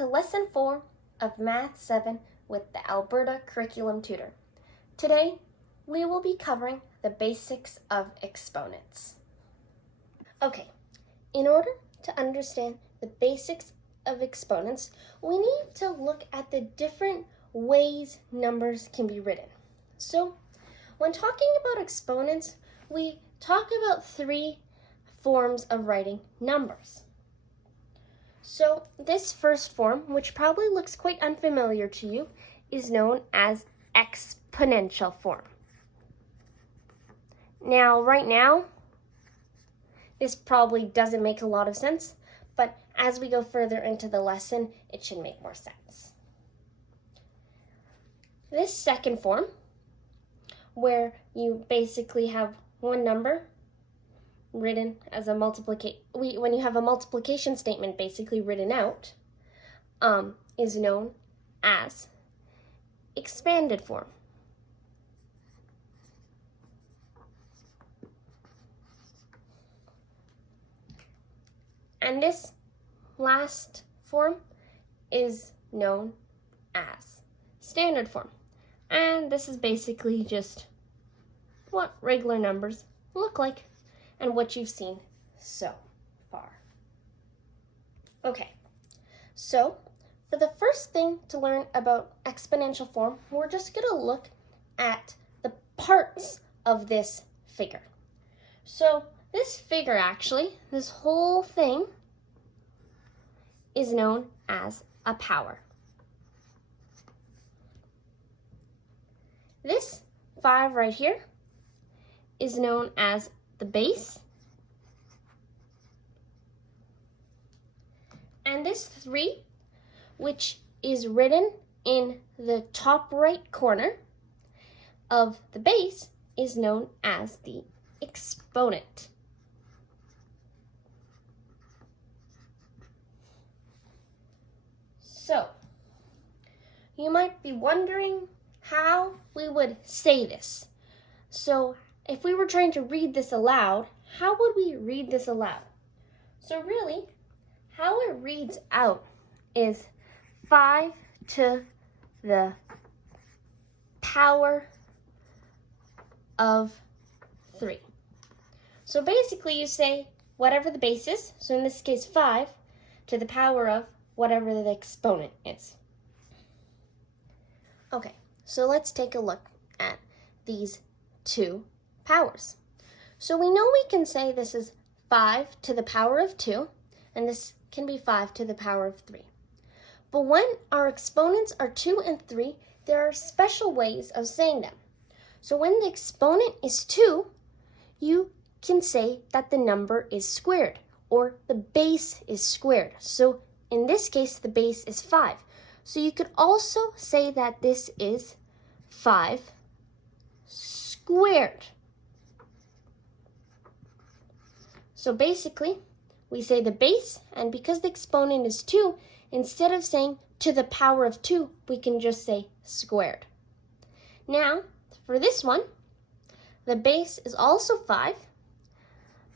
to Lesson 4 of Math 7 with the Alberta Curriculum Tutor. Today, we will be covering the basics of exponents. Okay, in order to understand the basics of exponents, we need to look at the different ways numbers can be written. So, when talking about exponents, we talk about three forms of writing numbers. So this first form, which probably looks quite unfamiliar to you, is known as exponential form. Now, right now, this probably doesn't make a lot of sense, but as we go further into the lesson, it should make more sense. This second form, where you basically have one number written as a when you have a multiplication statement basically written out, is known as expanded form. And this last form is known as standard form. And this is basically just what regular numbers look like and what you've seen so far. Okay, so for the first thing to learn about exponential form, we're just going to look at the parts of this figure. So this figure actually, this whole thing is known as a power. This 5 right here is known as the base. And this 3, which is written in the top right corner of the base, is known as the exponent. So, you might be wondering how we would say this. So, if we were trying to read this aloud, how would we read this aloud? So really, how it reads out is 5 to the power of 3. So basically you say whatever the base is, so in this case 5, to the power of whatever the exponent is. Okay, so let's take a look at these two powers. So we know we can say this is 5 to the power of 2, and this can be 5 to the power of 3. But when our exponents are 2 and 3, there are special ways of saying them. So when the exponent is 2, you can say that the number is squared, or the base is squared. So in this case, the base is 5. So you could also say that this is 5 squared. So basically, we say the base, and because the exponent is 2, instead of saying to the power of 2, we can just say squared. Now, for this one, the base is also 5,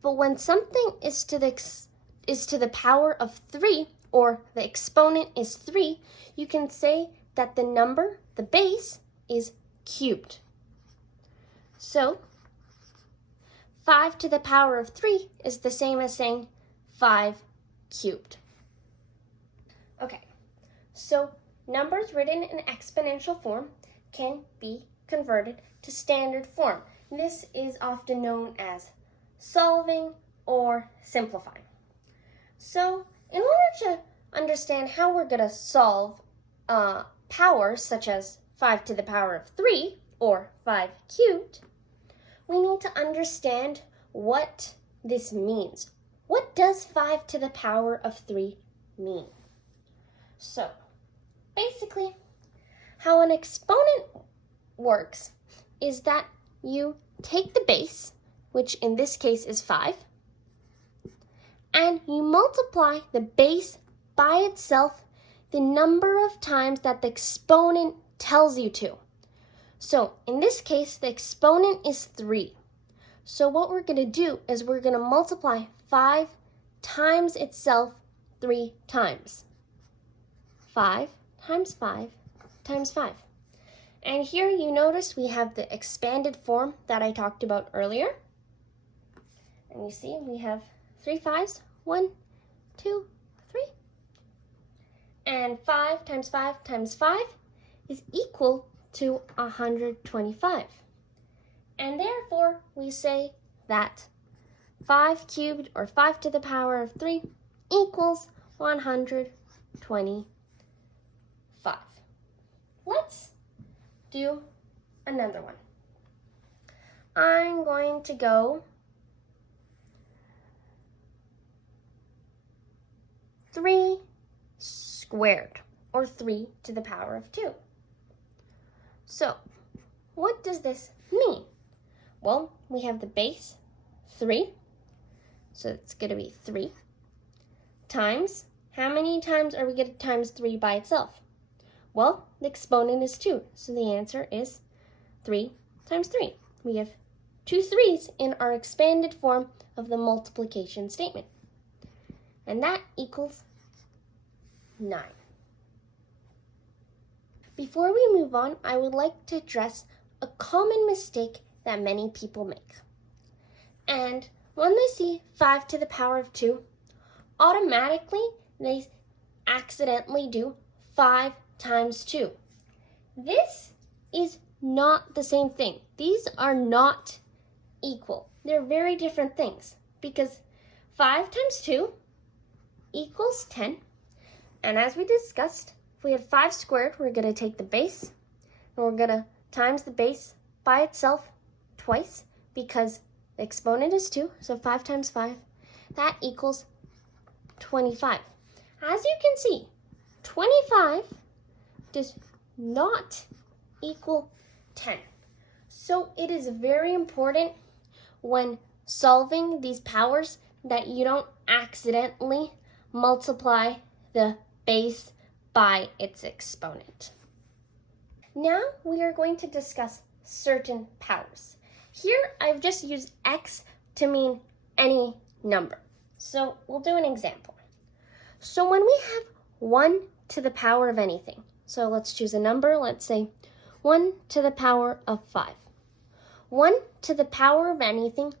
but when something is to the power of 3, or the exponent is 3, you can say that the number, the base, is cubed. So 5 to the power of 3 is the same as saying 5 cubed. Okay, so numbers written in exponential form can be converted to standard form. This is often known as solving or simplifying. So in order to understand how we're going to solve powers such as 5 to the power of 3 or 5 cubed, we need to understand what this means. What does 5 to the power of 3 mean? So, basically, how an exponent works is that you take the base, which in this case is 5, and you multiply the base by itself the number of times that the exponent tells you to. So in this case, the exponent is 3. So what we're going to do is we're going to multiply 5 times itself 3 times. 5 times 5 times 5. And here you notice we have the expanded form that I talked about earlier. And you see we have 3 5s, 1, 2, 3. And 5 times 5 times 5 is equal to 125. And therefore we say that 5 cubed, or 5 to the power of 3, equals 125. Let's do another one. I'm going to go 3 squared, or 3 to the power of 2. So, what does this mean? Well, we have the base 3, so it's going to be 3 times, how many times are we going to times 3 by itself? Well, the exponent is 2, so the answer is 3 times 3. We have 2 3's in our expanded form of the multiplication statement. And that equals 9. Before we move on, I would like to address a common mistake that many people make. And when they see 5 to the power of 2, automatically they accidentally do 5 times 2. This is not the same thing. These are not equal. They're very different things, because 5 times 2 equals 10. And as we discussed, if we had 5 squared, we're going to take the base, and we're going to times the base by itself twice, because the exponent is 2, so 5 times 5, that equals 25. As you can see, 25 does not equal 10. So it is very important when solving these powers that you don't accidentally multiply the base by its exponent. Now we are going to discuss certain powers. Here I've just used x to mean any number. So we'll do an example. So when we have 1 to the power of anything, so let's choose a number, let's say 1 to the power of 5. 1 to the power of anything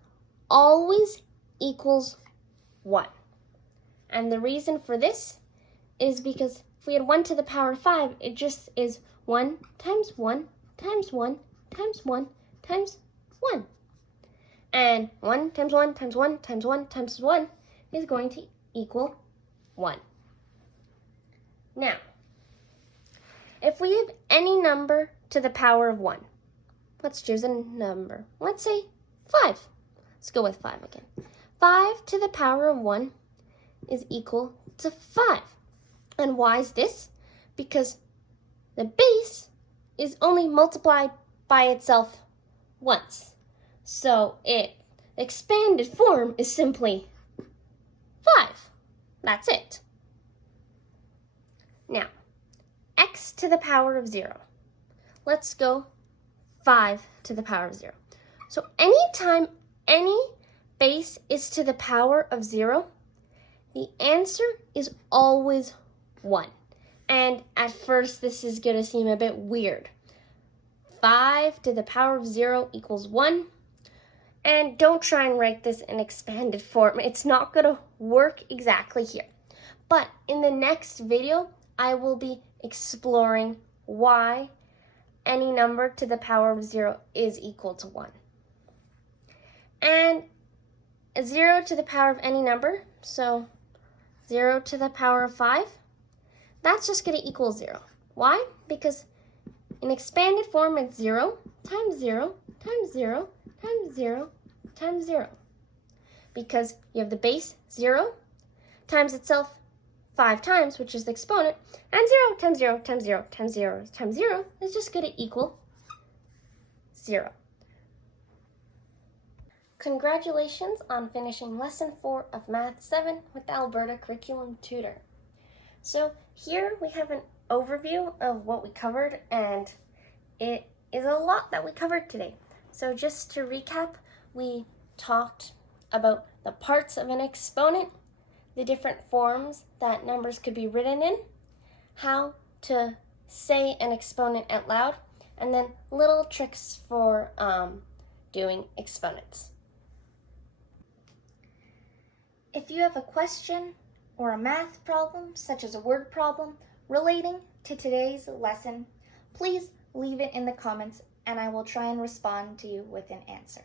always equals 1. And the reason for this is because if we had 1 to the power of 5, it just is 1 times 1 times 1 times 1 times 1. And 1 times 1 times 1 times 1 times 1 is going to equal 1. Now, if we have any number to the power of 1, let's choose a number. Let's say 5. Let's go with 5 again. 5 to the power of 1 is equal to 5. And why is this? Because the base is only multiplied by itself once. So the expanded form is simply 5. That's it. Now, x to the power of 0. Let's go 5 to the power of 0. So anytime any base is to the power of 0, the answer is always 1. And at first, this is going to seem a bit weird. 5 to the power of 0 equals 1. And don't try and write this in expanded form. It's not going to work exactly here. But in the next video, I will be exploring why any number to the power of 0 is equal to 1. And 0 to the power of any number, so 0 to the power of 5, that's just going to equal 0. Why? Because in expanded form, it's 0 times 0 times 0 times 0 times 0. Because you have the base 0 times itself 5 times, which is the exponent, and 0 times 0 times 0 times 0 times 0 is just going to equal 0. Congratulations on finishing Lesson 4 of Math 7 with the Alberta Curriculum Tutor. So here we have an overview of what we covered, and it is a lot that we covered today. So just to recap, we talked about the parts of an exponent, the different forms that numbers could be written in, how to say an exponent out loud, and then little tricks for doing exponents. If you have a question or a math problem, such as a word problem, relating to today's lesson, please leave it in the comments and I will try and respond to you with an answer.